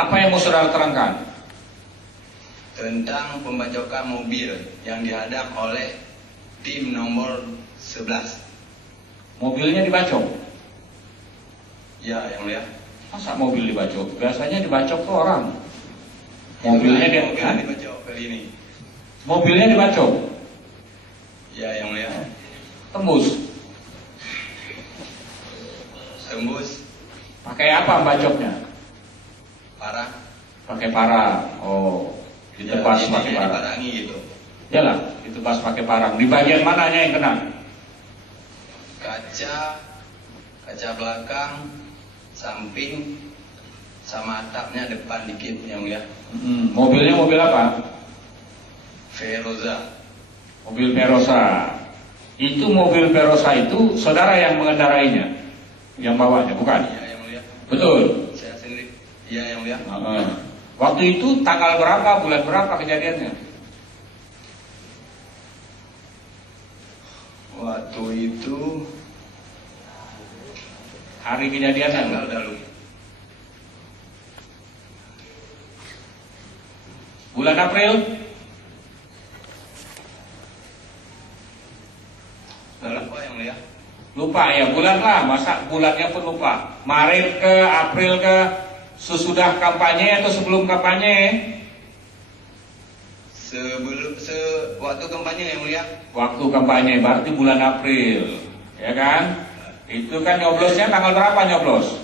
Apa yang mau saudara terangkan? Tentang pembacokan mobil yang dihadang oleh tim nomor 11. Mobilnya dibacok? Ya, yang mulia. Masa mobil dibacok? Biasanya dibacok tuh orang. Mobilnya dibacok kali ini. Mobilnya dibacok? Ya, yang mulia. Tembus? Tembus. Pakai apa bacoknya? Parah. Pakai parang. Oh, ditebas pakai parang. Diparangi gitu. Yalah, ditebas pakai parang. Di bagian mananya yang kena? Kaca belakang, samping, sama atapnya depan dikit yang mulia. Mobilnya mobil apa? Veroza. Mobil Verosa. Itu mobil Verosa itu saudara yang mengendarainya, yang bawanya, bukan? Iya, yang mulia. Betul. Saya sendiri. Iya, yang mulia. Waktu itu tanggal berapa, bulan berapa kejadiannya? Waktu itu Hari kejadiannya? tanggal lalu. Bulan April? Lupa yang mulia. Lupa ya, bulan lah, masa bulannya pun lupa. Maret ke, April ke, sesudah kampanye atau sebelum kampanye? Waktu kampanye yang mulia. Waktu kampanye, berarti bulan April, ya kan? Itu kan nyoblosnya tanggal berapa nyoblos?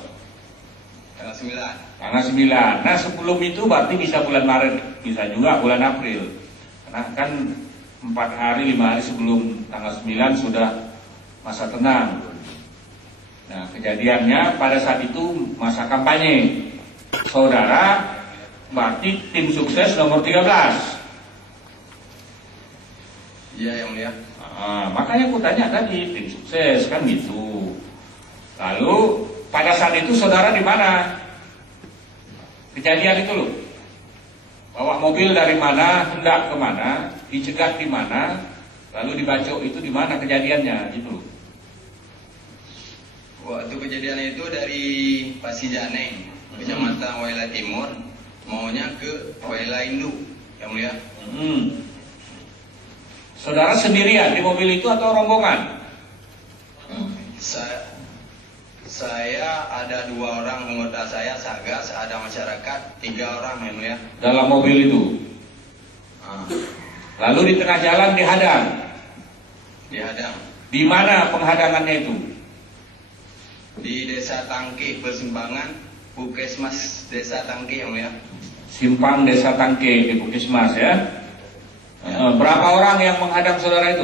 Tanggal 9. Tanggal 9. Nah sebelum itu berarti bisa bulan Maret, bisa juga bulan April. Karena kan 4 hari, 5 hari sebelum tanggal 9 sudah masa tenang. Nah kejadiannya pada saat itu masa kampanye. Saudara berarti tim sukses nomor 13. Iya yang mulia. Makanya aku tanya tadi, tim sukses kan gitu. Lalu pada saat itu saudara di mana? Kejadian itu loh. Bawa mobil dari mana, hendak ke mana, dicegat di mana, lalu dibacok itu di mana kejadiannya gitu loh. Waktu kejadian itu dari Pasijaneng, Kecamatan Waila Timur, maunya ke Waila Indu, yang mulia. Saudara sendirian di mobil itu atau rombongan? Saya ada 2 orang anggota saya, Sagas, ada masyarakat 3 orang yang mulia. Dalam mobil itu. Lalu di tengah jalan dihadang. Dihadang. Di mana penghadangannya itu? Di Desa Tangke, Persimpangan, Puskesmas Desa Tangke yang mulia. Simpang Desa Tangke di Puskesmas ya. Berapa orang yang menghadang saudara itu?